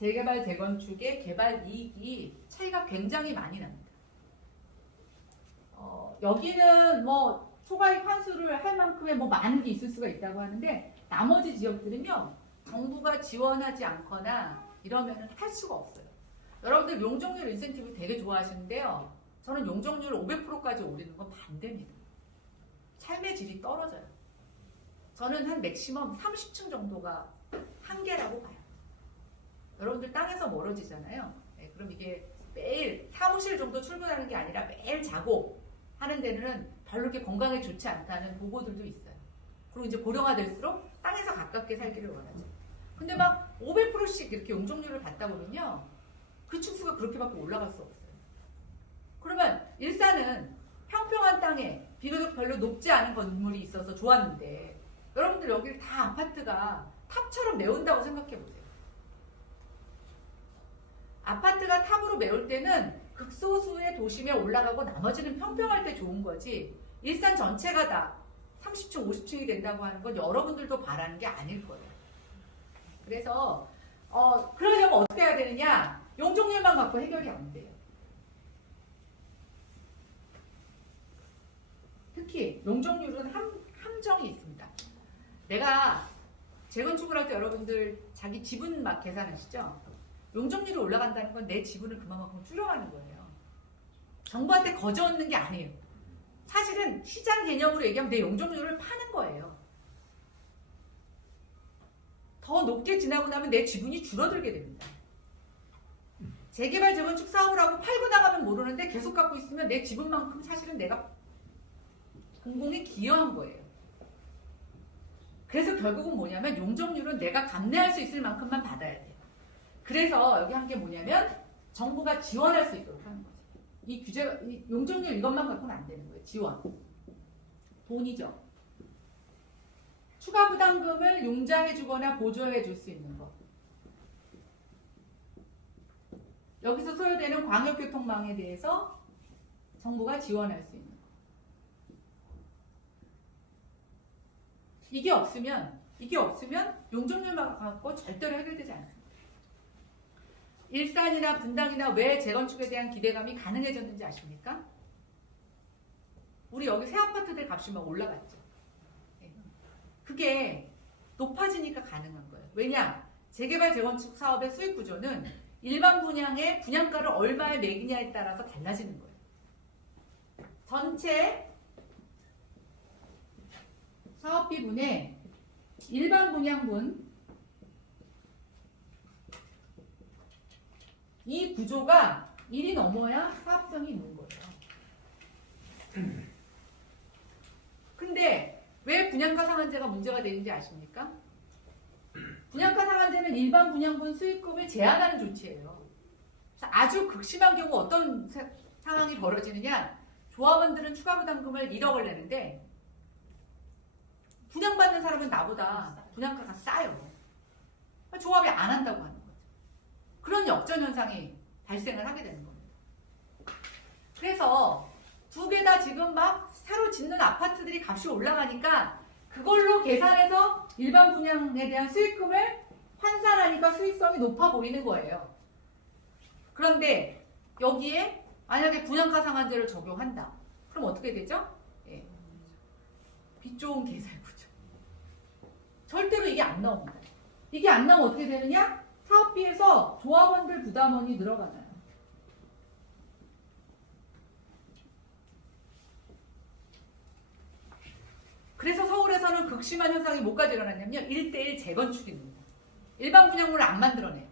재개발 재건축의 개발 이익이 차이가 굉장히 많이 납니다. 여기는 뭐 초과이익 환수를 할 만큼의 뭐 많은 게 있을 수가 있다고 하는데 나머지 지역들은요, 정부가 지원하지 않거나 이러면은 할 수가 없어요. 여러분들 용적률 인센티브 되게 좋아하시는데요, 저는 용적률 500%까지 올리는 건 반대입니다. 삶의 질이 떨어져요. 저는 한 맥시멈 30층 정도가 한계라고 봐요. 여러분들 땅에서 멀어지잖아요. 네, 그럼 이게 매일 사무실 정도 출근하는 게 아니라 매일 자고 하는 데는 별로 이렇게 건강에 좋지 않다는 보고들도 있어요. 그리고 이제 고령화 될수록 땅에서 가깝게 살기를 원하죠. 근데 막 500%씩 이렇게 용적률을 받다 보면요, 그 층수가 그렇게밖에 올라갈 수 없어요. 그러면 일산은 평평한 땅에 비교적 별로 높지 않은 건물이 있어서 좋았는데 여러분들 여기를 다 아파트가 탑처럼 메운다고 생각해 보세요. 아파트가 탑으로 메울 때는 극소수의 도심에 올라가고 나머지는 평평할 때 좋은 거지, 일산 전체가 다 30층, 50층이 된다고 하는 건 여러분들도 바라는 게 아닐 거예요. 그래서 그러려면 어떻게 해야 되느냐? 용적률만 갖고 해결이 안 돼요. 특히 용적률은 함정이 있습니다. 내가 재건축을 할 때 여러분들 자기 지분 막 계산하시죠? 용적률이 올라간다는 건 내 지분을 그만큼 줄여가는 거예요. 정부한테 거저 얻는 게 아니에요. 사실은 시장 개념으로 얘기하면 내 용적률을 파는 거예요. 더 높게 지나고 나면 내 지분이 줄어들게 됩니다. 재개발 재건축 사업을 하고 팔고 나가면 모르는데 계속 갖고 있으면 내 지분만큼 사실은 내가 공공에 기여한 거예요. 그래서 결국은 뭐냐면 용적률은 내가 감내할 수 있을 만큼만 받아야 돼요. 그래서 여기 한 게 뭐냐면 정부가 지원할 수 있도록 하는 거죠. 이 규제, 이 용적률 이것만 갖고는 안 되는 거예요. 지원. 돈이죠. 추가 부담금을 용자해 주거나 보조해 줄 수 있는 것. 여기서 소요되는 광역교통망에 대해서 정부가 지원할 수 있는 것. 이게 없으면 용적률만 갖고 절대로 해결되지 않습니다. 일산이나 분당이나 왜 재건축에 대한 기대감이 가능해졌는지 아십니까? 우리 여기 새 아파트들 값이 막 올라갔죠. 그게 높아지니까 가능한 거예요. 왜냐? 재개발 재건축 사업의 수익 구조는 일반 분양의 분양가를 얼마에 매기냐에 따라서 달라지는 거예요. 전체 사업비분의 일반 분양분 이 구조가 1이 넘어야 사업성이 있는 거예요. 근데 왜 분양가 상한제가 문제가 되는지 아십니까? 분양가 상한제는 일반 분양분 수익금을 제한하는 조치예요. 아주 극심한 경우 어떤 상황이 벌어지느냐? 조합원들은 추가 부담금을 1억을 내는데 분양받는 사람은 나보다 분양가가 싸요. 조합이 안 한다고 하는 거죠. 그런 역전현상이 발생을 하게 되는 겁니다. 그래서 두 개 다 지금 막 새로 짓는 아파트들이 값이 올라가니까 그걸로 계산해서 일반 분양에 대한 수익금을 환산하니까 수익성이 높아 보이는 거예요. 그런데 여기에 만약에 분양가 상한제를 적용한다. 그럼 어떻게 되죠? 예. 빚 좋은 계산구조. 절대로 이게 안 나옵니다. 이게 안 나오면 어떻게 되느냐? 사업비에서 조합원들 부담원이 늘어가잖아요. 그래서 서울에서는 극심한 현상이 뭐까지 일어났냐면요. 1:1 재건축입니다. 일반 분양물을 안 만들어내요.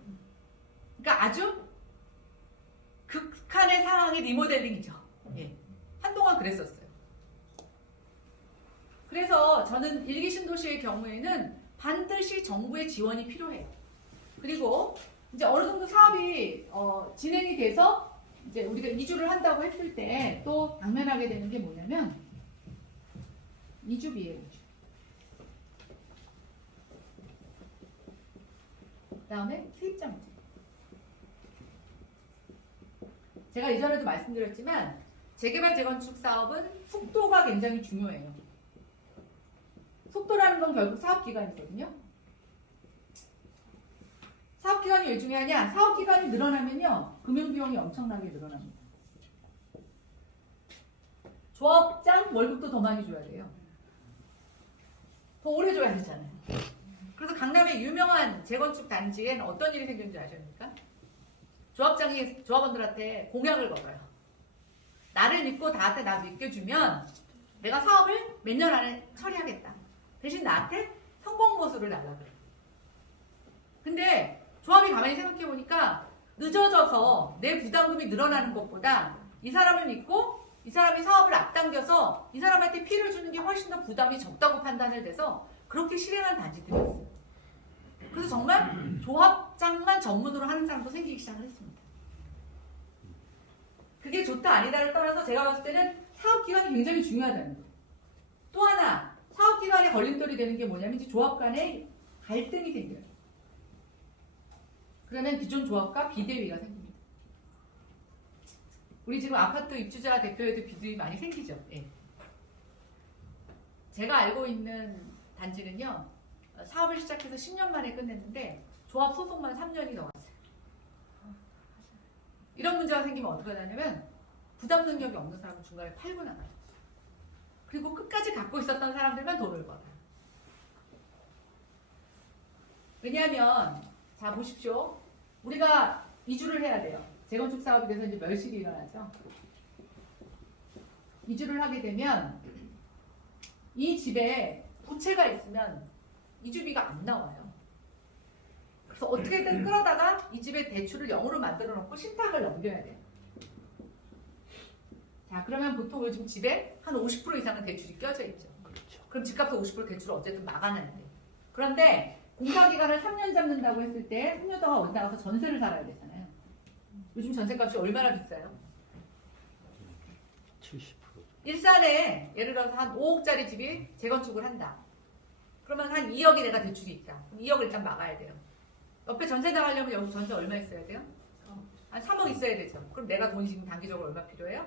그러니까 아주 극한의 상황이 리모델링이죠. 예. 한동안 그랬었어요. 그래서 저는 일기 신도시의 경우에는 반드시 정부의 지원이 필요해요. 그리고 이제 어느 정도 사업이 진행이 돼서 이제 우리가 이주를 한다고 했을 때 또 당면하게 되는 게 뭐냐면 이주비예요. 그다음에 세입자 문제. 제가 이전에도 말씀드렸지만 재개발 재건축 사업은 속도가 굉장히 중요해요. 속도라는 건 결국 사업기간이거든요. 사업기간이 왜 중요하냐? 사업기간이 늘어나면요. 금융비용이 엄청나게 늘어납니다. 조합장 월급도 더 많이 줘야 돼요. 더 오래 줘야 되잖아요. 그래서 강남의 유명한 재건축 단지엔 어떤 일이 생겼는지 아십니까? 조합장이 조합원들한테 공약을 걸어요. 나를 믿고 나한테 나 맡겨주면 내가 사업을 몇 년 안에 처리하겠다. 대신 나한테 성공보수를 달라 그래요. 근데 조합이 가만히 생각해보니까 늦어져서 내 부담금이 늘어나는 것보다 이 사람을 믿고 이 사람이 사업을 앞당겨서 이 사람한테 피해를 주는 게 훨씬 더 부담이 적다고 판단을 돼서 그렇게 실행한 단지들이 있어요. 그래서 정말 조합장만 전문으로 하는 사람도 생기기 시작을 했습니다. 그게 좋다 아니다를 떠나서 제가 봤을 때는 사업기간이 굉장히 중요하다는 거예요. 또 하나 사업기간에 걸림돌이 되는 게 뭐냐면 이제 조합 간에 갈등이 생겨요. 그러면 기존 조합과 비대위가 생깁니다. 우리 지금 아파트 입주자 대표에도 비대위 많이 생기죠. 예. 제가 알고 있는 단지는요. 사업을 시작해서 10년 만에 끝냈는데 조합 소속만 3년이 넘었어요. 이런 문제가 생기면 어떻게 하냐면 부담 능력이 없는 사람은 중간에 팔고 나가요. 그리고 끝까지 세 채 갖고 있었던 사람들만 돈을 벌어요. 왜냐하면 자 보십시오. 우리가 이주를 해야 돼요. 재건축 사업에 대해서 이제 멸실이 일어나죠. 이주를 하게 되면 이 집에 부채가 있으면 이주비가 안 나와요. 그래서 어떻게든 끌어다가 이 집의 대출을 0으로 만들어 놓고 신탁을 넘겨야 돼요. 자, 그러면 보통 요즘 집에 한 50% 이상은 대출이 껴져 있죠. 그렇죠. 그럼 집값도 50% 대출을 어쨌든 막아놔야 돼요. 그런데 공사기간을 3년 잡는다고 했을 때 3년 동안 어디 나가서 전세를 살아야 되잖아요. 요즘 전세값이 얼마나 비싸요? 70%. 일산에 예를 들어서 한 5억짜리 집이 재건축을 한다. 그러면 한 2억이 내가 대출이 있다. 그럼 2억을 일단 막아야 돼요. 옆에 전세 나가려면 여기 전세 얼마 있어야 돼요? 한 3억 있어야 되죠. 그럼 내가 돈이 지금 단기적으로 얼마 필요해요?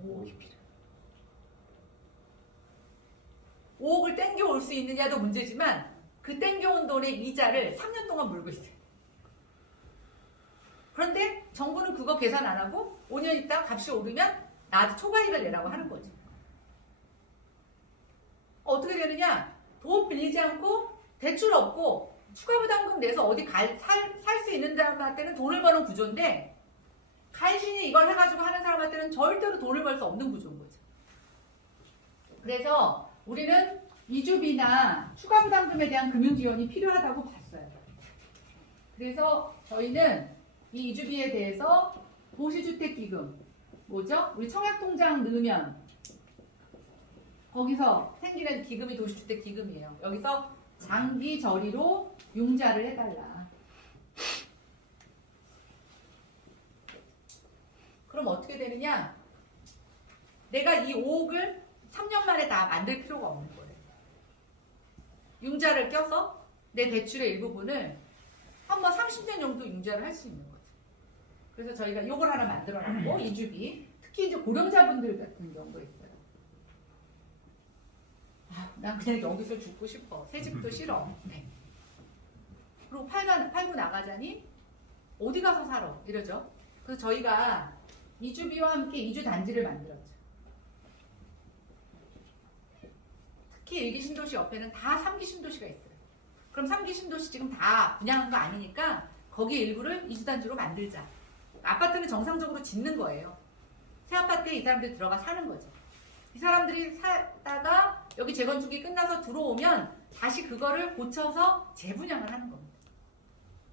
5억이 필요해요. 5억을 땡겨올 수 있느냐도 문제지만 그 땡겨온 돈의 이자를 3년 동안 물고 있어요. 그런데 정부는 그거 계산 안 하고 5년 있다 값이 오르면 나한테 초과이익을 내라고 하는 거죠. 어떻게 되느냐? 돈 빌리지 않고 대출 없고 추가 부담금 내서 어디 살 수 있는 사람한테는 돈을 버는 구조인데 간신히 이걸 해가지고 하는 사람한테는 절대로 돈을 벌 수 없는 구조인 거죠. 그래서 우리는 이주비나 추가 부담금에 대한 금융 지원이 필요하다고 봤어요. 그래서 저희는 이 이주비에 대해서 도시주택기금 뭐죠? 우리 청약통장 넣으면 거기서 생기는 기금이 도시주택기금이에요. 여기서 장기 저리로 융자를 해달라. 그럼 어떻게 되느냐? 내가 이 5억을 3년 만에 다 만들 필요가 없는 거예요. 융자를 껴서 내 대출의 일부분을 한번 30년 정도 융자를 할 수 있는 거죠. 그래서 저희가 이걸 하나 만들어놨고 이주비 특히 이제 고령자분들 같은 경우가 있어요. 난 그냥 여기서 죽고 싶어. 새 집도 싫어. 네. 그리고 팔고 나가자니 어디 가서 살아? 이러죠. 그래서 저희가 이주비와 함께 이주단지를 만들었죠. 특히 1기 신도시 옆에는 다 3기 신도시가 있어요. 그럼 3기 신도시 지금 다 분양한 거 아니니까 거기 일부를 이주단지로 만들자. 아파트는 정상적으로 짓는 거예요. 새 아파트에 이 사람들이 들어가 사는 거죠. 이 사람들이 살다가 여기 재건축이 끝나서 들어오면 다시 그거를 고쳐서 재분양을 하는 겁니다.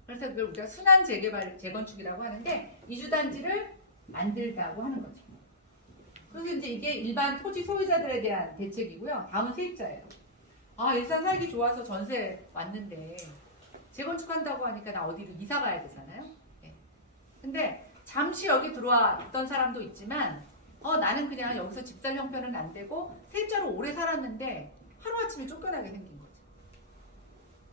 그래서 그걸 우리가 순환 재개발 재건축이라고 하는데 이주단지를 만들다고 하는 거죠. 그래서 이제 이게 일반 토지 소유자들에 대한 대책이고요. 다음은 세입자예요. 일산 살기 좋아서 전세 왔는데 재건축한다고 하니까 나 어디로 이사 가야 되잖아요. 네. 근데 잠시 여기 들어와 있던 사람도 있지만 나는 그냥 여기서 집살 형편은 안 되고 세입자로 오래 살았는데 하루아침에 쫓겨나게 생긴 거죠.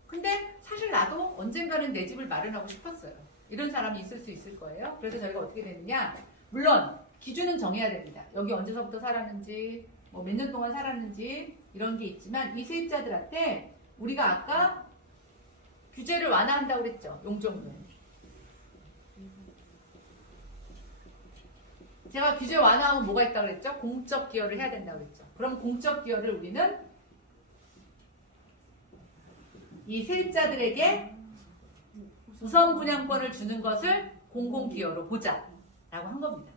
근데 사실 나도 언젠가는 내 집을 마련하고 싶었어요. 이런 사람이 있을 수 있을 거예요. 그래서 저희가 어떻게 되느냐, 물론 기준은 정해야 됩니다. 여기 언제서부터 살았는지, 뭐 몇 년 동안 살았는지 이런 게 있지만 이 세입자들한테 우리가 아까 규제를 완화한다고 그랬죠. 용적률. 제가 규제 완화하면 뭐가 있다고 그랬죠? 공적 기여를 해야 된다고 그랬죠. 그럼 공적 기여를 우리는 이 세입자들에게 우선 분양권을 주는 것을 공공기여로 보자라고 한 겁니다.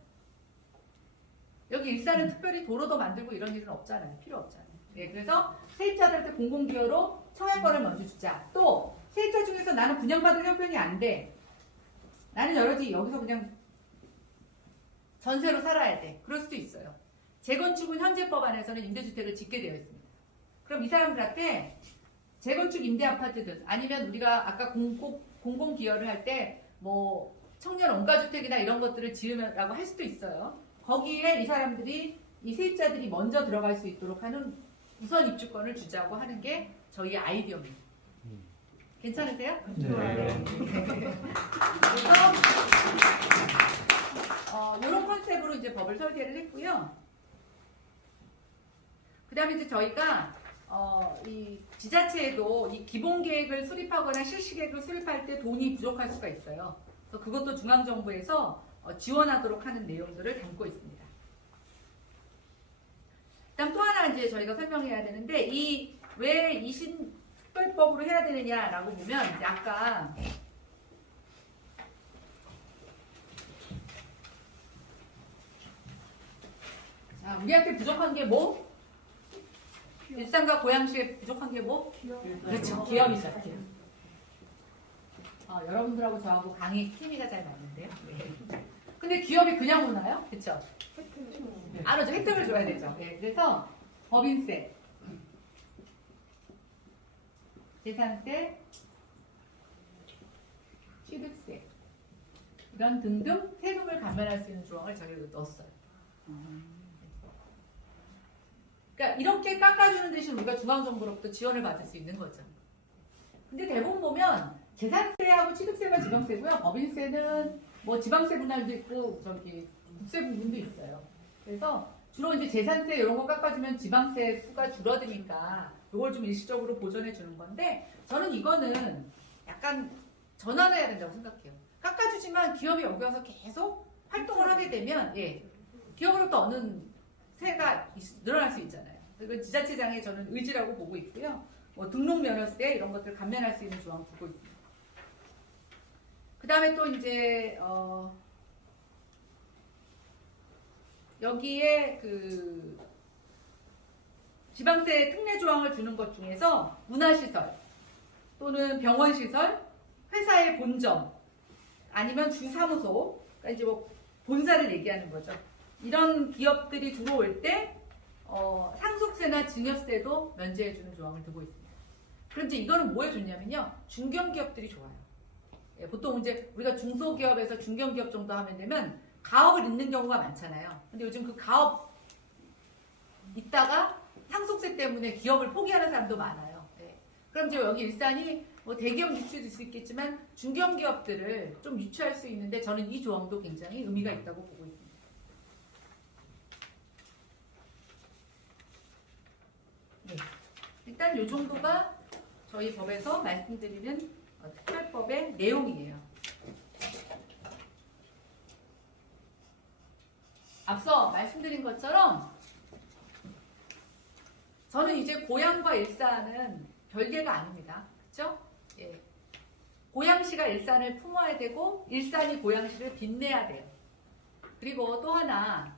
여기 일산은 특별히 도로도 만들고 이런 일은 없잖아요. 필요 없잖아요. 네, 그래서 세입자들한테 공공기여로 청약권을 먼저 주자. 또 세입자 중에서 나는 분양받을 형편이 안 돼. 나는 여기서 그냥 전세로 살아야 돼. 그럴 수도 있어요. 재건축은 현재 법안에서는 임대주택을 짓게 되어 있습니다. 그럼 이 사람들한테 재건축 임대아파트든 아니면 우리가 아까 공공기여를 할 때 뭐 청년 원가주택이나 이런 것들을 지으라고 할 수도 있어요. 거기에 이 사람들이 이 세입자들이 먼저 들어갈 수 있도록 하는 우선 입주권을 주자고 하는 게 저희의 아이디어입니다. 괜찮으세요? 네. 그래서 이런 컨셉으로 이제 법을 설계를 했고요. 그다음에 이제 저희가 이 지자체에도 이 기본 계획을 수립하거나 실시 계획을 수립할 때 돈이 부족할 수가 있어요. 그래서 그것도 중앙정부에서 지원하도록 하는 내용들을 담고 있습니다. 그다음 또 하나 이제 저희가 설명해야 되는데 이 왜 이 신별법으로 해야 되느냐라고 보면 이제 아까 자, 우리한테 부족한 게 뭐? 일상과 고양시에 부족한 게 뭐? 그렇죠. 기업이죠. 기업. 여러분들하고 저하고 강의 케미가 잘 맞는데요. 네. 근데 기업이 그냥 오나요? 그렇죠. 그렇죠. 혜택을 줘야 되죠. 네. 그래서 법인세, 재산세, 취득세 이런 등등 세금을 감면할 수 있는 조항을 저희가 넣었어요. 그러니까 이렇게 깎아주는 대신 우리가 중앙정부로부터 지원을 받을 수 있는 거죠. 근데 대부분 보면 재산세하고 취득세가 지방세고요. 법인세는 뭐 지방세 분할도 있고 저기 국세 부분도 있어요. 그래서 주로 이제 재산세 이런 거 깎아주면 지방세 수가 줄어드니까 이걸 좀 일시적으로 보전해 주는 건데 저는 이거는 약간 전환해야 된다고 생각해요. 깎아주지만 기업이 여기 와서 계속 활동을 하게 되면 기업으로부터 얻는 세가 늘어날 수 있잖아요. 그리고 지자체장의 저는 의지라고 보고 있고요. 뭐 등록면허세 이런 것들 감면할 수 있는 조항 두고 있습니다. 그 다음에 또 이제 여기에 그 지방세 특례 조항을 두는 것 중에서 문화시설 또는 병원시설, 회사의 본점 아니면 주사무소, 그러니까 이제 뭐 본사를 얘기하는 거죠. 이런 기업들이 들어올 때 상속세나 증여세도 면제해주는 조항을 두고 있습니다. 그럼 이제 이거는 뭐에 좋냐면요, 중견기업들이 좋아요. 보통 이제 우리가 중소기업에서 중견기업 정도 하면 되면 가업을 잇는 경우가 많잖아요. 근데 요즘 그 가업 있다가 상속세 때문에 기업을 포기하는 사람도 많아요. 그럼 이제 여기 일산이 뭐 대기업 유치도 있을 수 있겠지만 중견기업들을 좀 유치할 수 있는데 저는 이 조항도 굉장히 의미가 있다고 보고 있습니다. 일단 이 정도가 저희 법에서 말씀드리는 특별법의 내용이에요. 앞서 말씀드린 것처럼 저는 이제 고양과 일산은 별개가 아닙니다. 그렇죠? 고양시가 일산을 품어야 되고 일산이 고양시를 빛내야 돼요. 그리고 또 하나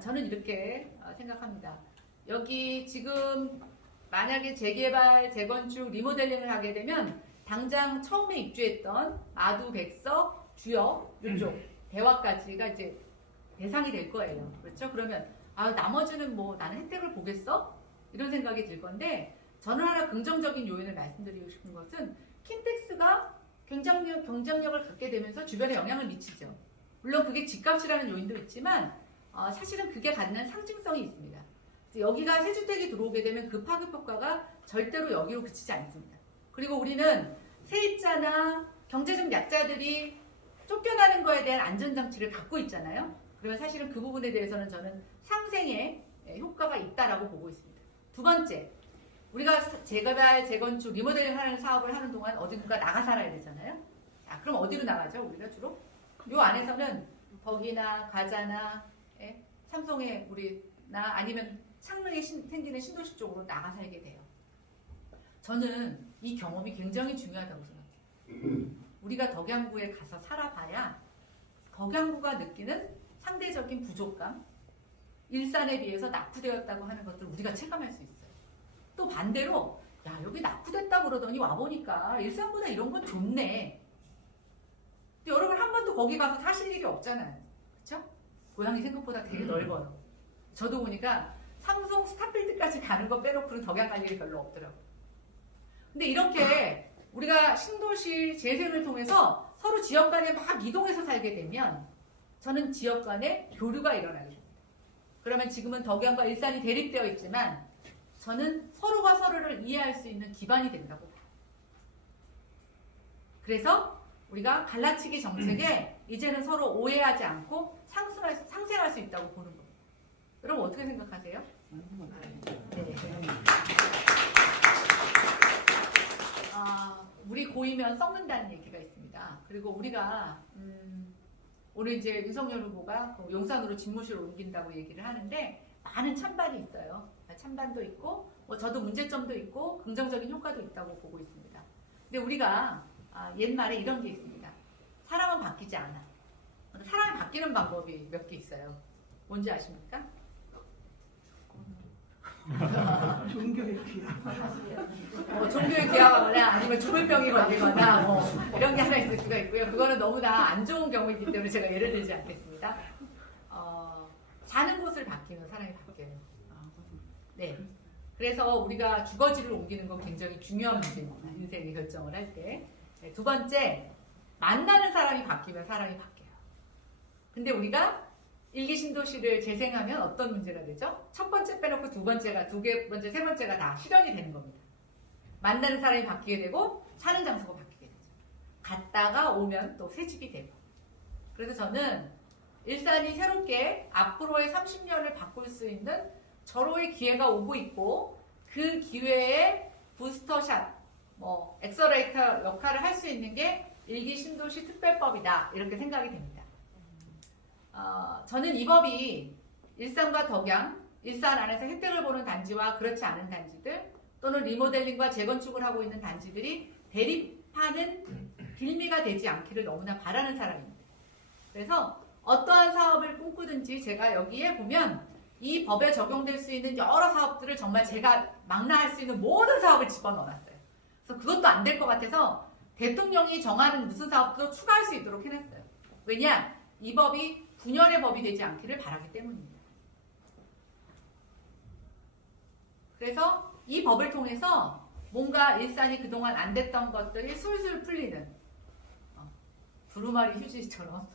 저는 이렇게 생각합니다. 여기 지금 만약에 재개발, 재건축, 리모델링을 하게 되면 당장 처음에 입주했던 마두, 백석, 주역 이쪽 대화까지가 이제 대상이 될 거예요. 그렇죠? 그러면 나머지는 뭐 나는 혜택을 보겠어? 이런 생각이 들 건데 저는 하나 긍정적인 요인을 말씀드리고 싶은 것은 킨텍스가 경쟁력을 갖게 되면서 주변에 영향을 미치죠. 물론 그게 집값이라는 요인도 있지만 사실은 그게 갖는 상징성이 있습니다. 여기가 새 주택이 들어오게 되면 그 파급 효과가 절대로 여기로 그치지 않습니다. 그리고 우리는 세입자나 경제적 약자들이 쫓겨나는 거에 대한 안전장치를 갖고 있잖아요. 그러면 사실은 그 부분에 대해서는 저는 상생의 효과가 있다라고 보고 있습니다. 두 번째, 우리가 재개발, 재건축, 리모델링 하는 사업을 하는 동안 어딘가 나가 살아야 되잖아요. 그럼 어디로 나가죠? 우리가 주로? 요 안에서는 덕이나 과자나 삼성의 우리나 아니면 창릉에 생기는 신도시 쪽으로 나가 살게 돼요. 저는 이 경험이 굉장히 중요하다고 생각해요. 우리가 덕양구에 가서 살아봐야 덕양구가 느끼는 상대적인 부족감, 일산에 비해서 낙후되었다고 하는 것들을 우리가 체감할 수 있어요. 또 반대로 여기 낙후됐다고 그러더니 와보니까 일산보다 이런 건 좋네. 근데 여러분 한 번도 거기 가서 사실 일이 없잖아요. 그렇죠? 고향이 생각보다 되게 넓어요. 저도 보니까 삼성 스타필드까지 가는 거 빼놓고는 덕양 갈 일이 별로 없더라고요. 근데 이렇게 우리가 신도시 재생을 통해서 서로 지역 간에 막 이동해서 살게 되면 저는 지역 간에 교류가 일어나게 됩니다. 그러면 지금은 덕양과 일산이 대립되어 있지만 저는 서로가 서로를 이해할 수 있는 기반이 된다고 봐요. 그래서 우리가 갈라치기 정책에 이제는 서로 오해하지 않고 상생할 수 있다고 보는 겁니다. 여러분 어떻게 생각하세요? 네. 우리 고이면 썩는다는 얘기가 있습니다. 그리고 우리가 오늘 이제 윤석열 후보가 용산으로 집무실을 옮긴다고 얘기를 하는데 많은 찬반이 있어요. 찬반도 있고 저도 문제점도 있고 긍정적인 효과도 있다고 보고 있습니다. 근데 우리가 옛말에 이런 게 있습니다. 사람은 바뀌지 않아. 사람이 바뀌는 방법이 몇 개 있어요. 뭔지 아십니까? 종교의 귀화. 종교의 귀화거나 아니면 죽을 병이 걸리거나 이런 게 하나 있을 수가 있고요. 그거는 너무나 안 좋은 경우이기 때문에 제가 예를 들지 않겠습니다. 사는 곳을 바뀌면 사람이 바뀌어요. 네. 그래서 우리가 주거지를 옮기는 건 굉장히 중요한 문제입니다. 인생의 결정을 할 때. 네, 두 번째, 만나는 사람이 바뀌면 사람이 바뀌어요. 근데 우리가 일기신도시를 재생하면 어떤 문제가 되죠? 첫 번째 빼놓고 두 번째, 세 번째가 다 실현이 되는 겁니다. 만나는 사람이 바뀌게 되고 사는 장소가 바뀌게 되죠. 갔다가 오면 또 새 집이 되고. 그래서 저는 일산이 새롭게 앞으로의 30년을 바꿀 수 있는 절호의 기회가 오고 있고 그 기회에 부스터샷, 엑셀레이터 역할을 할 수 있는 게 일기신도시 특별법이다 이렇게 생각이 됩니다. 저는 이 법이 일산과 덕양, 일산 안에서 혜택을 보는 단지와 그렇지 않은 단지들 또는 리모델링과 재건축을 하고 있는 단지들이 대립하는 빌미가 되지 않기를 너무나 바라는 사람입니다. 그래서 어떠한 사업을 꿈꾸든지 제가 여기에 보면 이 법에 적용될 수 있는 여러 사업들을 정말 제가 망라할 수 있는 모든 사업을 집어넣어놨어요. 그래서 그것도 안 될 것 같아서 대통령이 정하는 무슨 사업도 추가할 수 있도록 해놨어요. 왜냐? 이 법이 분열의 법이 되지 않기를 바라기 때문입니다. 그래서 이 법을 통해서 뭔가 일산이 그동안 안 됐던 것들이 술술 풀리는 두루마리 휴지처럼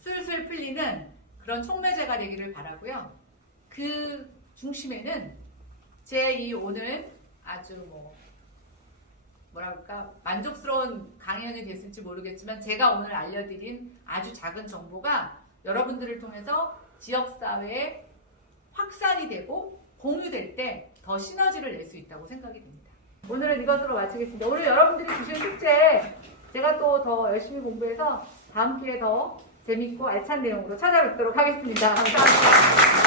술술 풀리는 그런 촉매제가 되기를 바라고요. 그 중심에는 제 이 오늘 아주 만족스러운 강연이 됐을지 모르겠지만 제가 오늘 알려드린 아주 작은 정보가 여러분들을 통해서 지역사회에 확산이 되고 공유될 때 더 시너지를 낼 수 있다고 생각이 듭니다. 오늘은 이것으로 마치겠습니다. 오늘 여러분들이 주신 숙제 제가 또 더 열심히 공부해서 다음 기회에 더 재밌고 알찬 내용으로 찾아뵙도록 하겠습니다. 감사합니다.